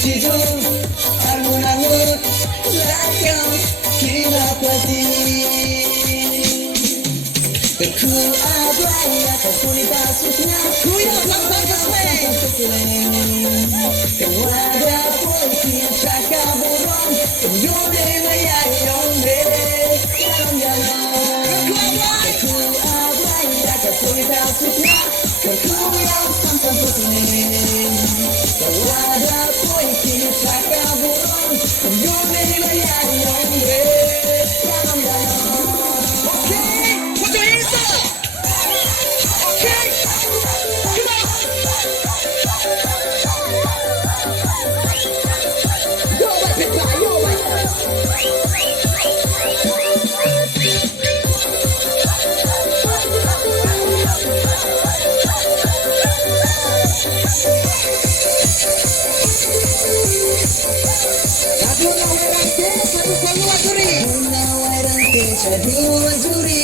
tidur, angun-angun belakang kinapati. Ku abai atas kualitasnya, ku yang bagus Kewada pun kita kaburong, penyude mayayong Ku abai atas kualitasnya, ku yang bagus Kewada pun kita kaburong, penyude mayayong Dua juri,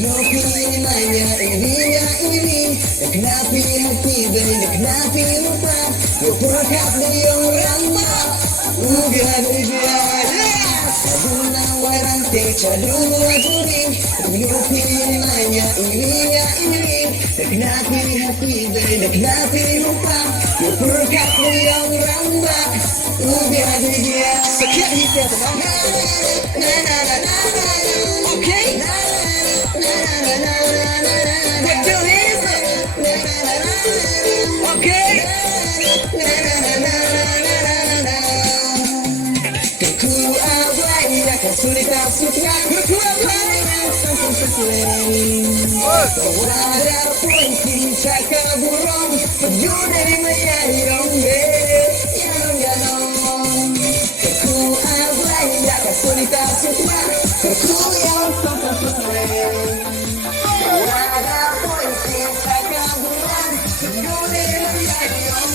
no pilih maya ini, kenapi hati beri kenapi lupa, yo perkat dari orang mah, udah Sabuna warang teca dua juri, no pilih maya ini, kenapi hati beri kenapi lupa, yo perkat dari orang mah, udah sekian hikmah teman. Okay. Put your hands up. Okay. Ku awai akan sulit asuknya. Ku awai sampai sesuai. Wadah pun cinta kaburong, penyude mayayong Ku awai akan sulit asuknya. Ku yang sampai sesuai. Wadah pun cinta kaburong, penyude mayayong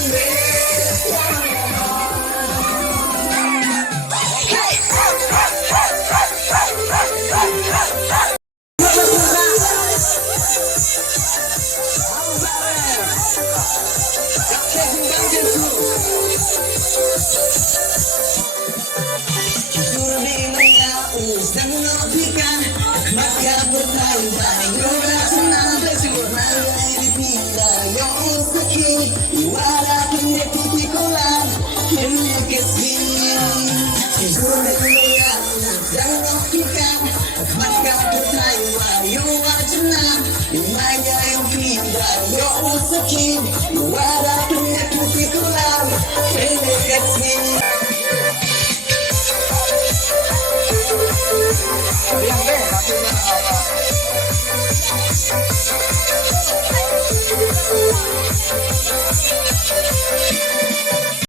Maka bertambah Yora senang bersyukur dipindah Yang sakit Iwara kini putih kolam Kini kesini Sempurna kuliah Jangan kita Maka bertambah Yora senang Imanya yang pindah Yang sakit Iwara kini putih kolam Kini kesini